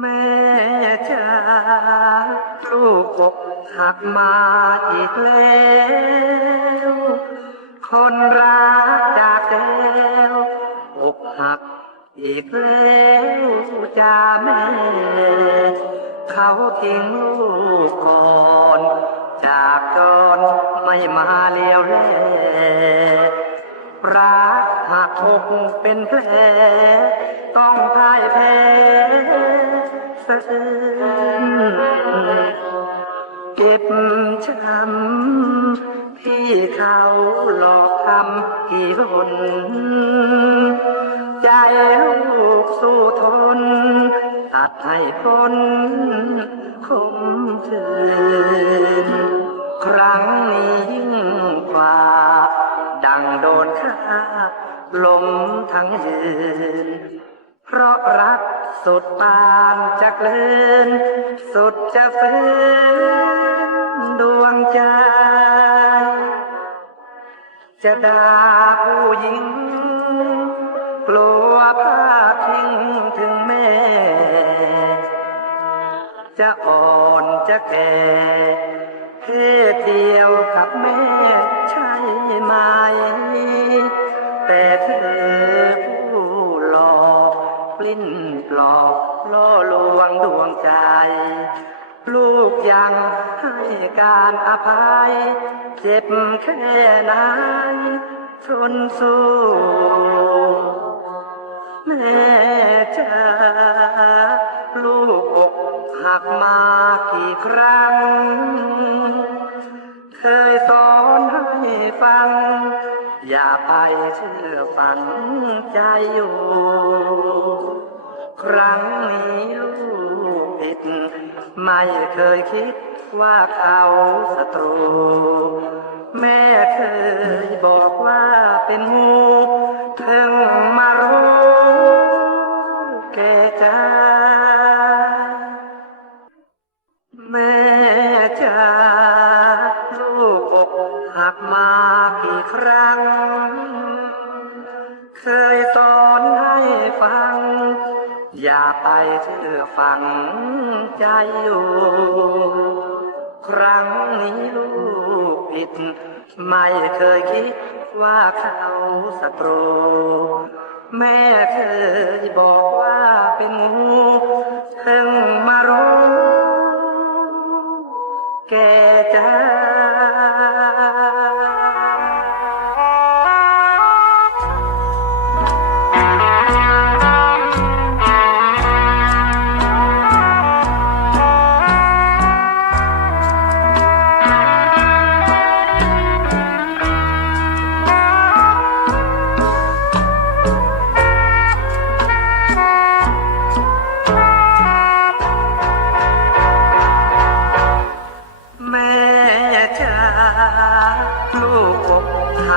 แม่จ๋าลูกอกหักมาอีกแล้ว คนรักจากแล้วอกหักอีกแล้วจ้าแม่ เขาทิ้งลูกก่อนจากจนไม่มาเลี้ยวแลรักหักอกเป็นแผลต้องพ่ายแพ้ สะอื้นเก็บช้ำที่เขาหลอกทำกี่คนใจลูกสู้ทน ตัดให้คนคมคืนครั้งนี้ยิ่งกว่า ดังโดนฆ่าลมทั้งยืน เพราะรักสุดปานจะกเลืนสุดจะฟื้นดวงใจ จะด่าผู้หญิง กลัวพาดทิ้งถึงแม่ จะอ่อนจะแก่เพศเดียวกับแม่ใช่ไหม แต่เธอ ลิ้นปลอกล่อลวงดวงใจ ลูกยังให้การอภัย เจ็บแค่ไหนทนสู้แม่จ๋าลูกอกหักมากี่ครั้ง เคยสอนให้ฟัง อย่าไปเชื่อฟังใจอยู่ ครั้งนี้ลูกผิด ไม่เคยคิดว่าเขาศัตรู แม่เคยบอกว่าเป็นงูเพิ่งมารู้แก่ใจแม่จ๋าลูกอกหักมากี่ครั้ง อย่าไปเชื่อฟังใจอยู่ ครั้งนี้ลูกผิด ไม่เคยคิดว่าเขาศัตรู แม่เคยบอกว่าเป็นงูเพิ่งมารู้ แกจแ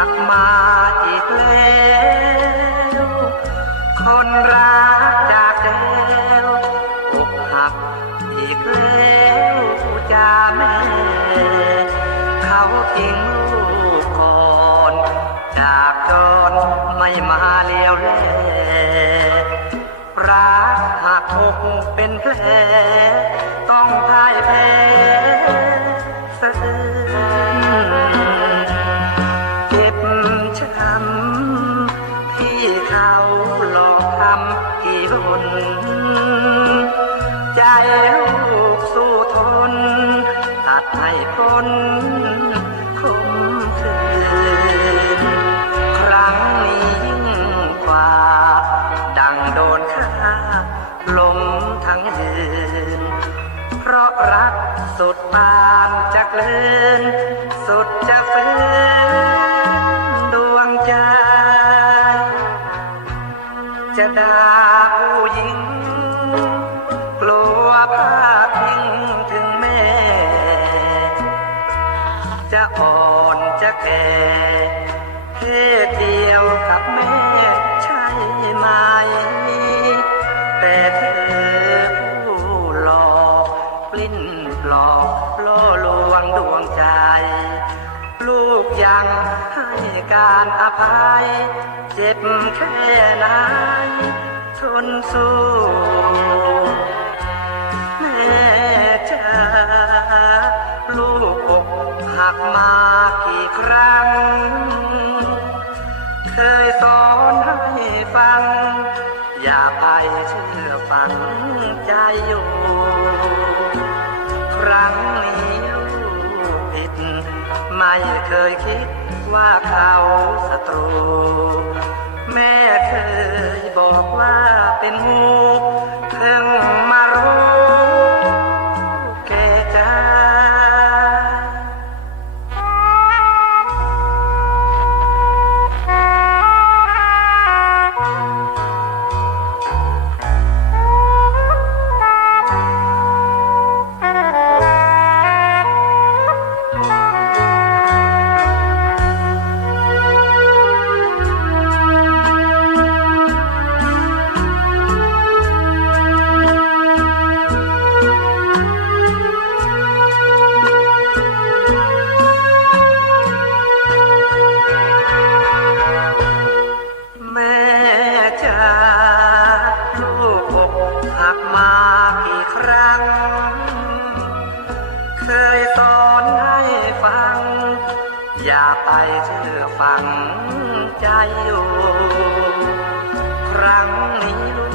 กมาอีกแล้ว คนรักจากแล้วอกหักอีกแล้วจ้าแม่ เขาทิ้งลูกก่อนจากจนไม่มาเลี้ยวแลรักหักอกเป็นแผล ใจลูกสู้ทนตัดให้คนคมคืนครั้งนี้ยิ่งกว่า ดังโดนฆ่าลมทั้งยืน เพราะรักสุดปานจะกเลืนสุดจะฟื้นดวงใจจะได่ จะอ่อนจะแก่เพศเดียวกับแม่ใช่ไหม แต่เธอผู้หลอกปลิ้นปลอกล่อลวงดวงใจ ลูกยังให้การอภัย เจ็บแค่ไหนทนสู้ หักมากี่ครั้ง เคยสอนให้ฟัง อย่าไปเชื่อฟังใจอยู่ ครั้งนี้ลูกผิด ไม่เคยคิดว่าเขาศัตรู แม่เคยบอกว่าเป็นงู อย่าไปเชื่อฟังใจอยู่ ครั้งนี้ลู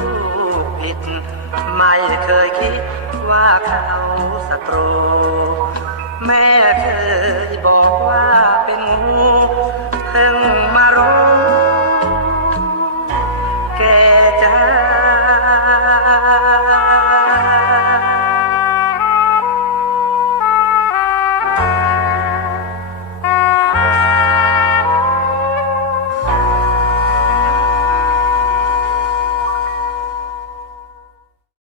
กผิด ไม่เคยคิดว่าเขาศัตรู แม่เธอ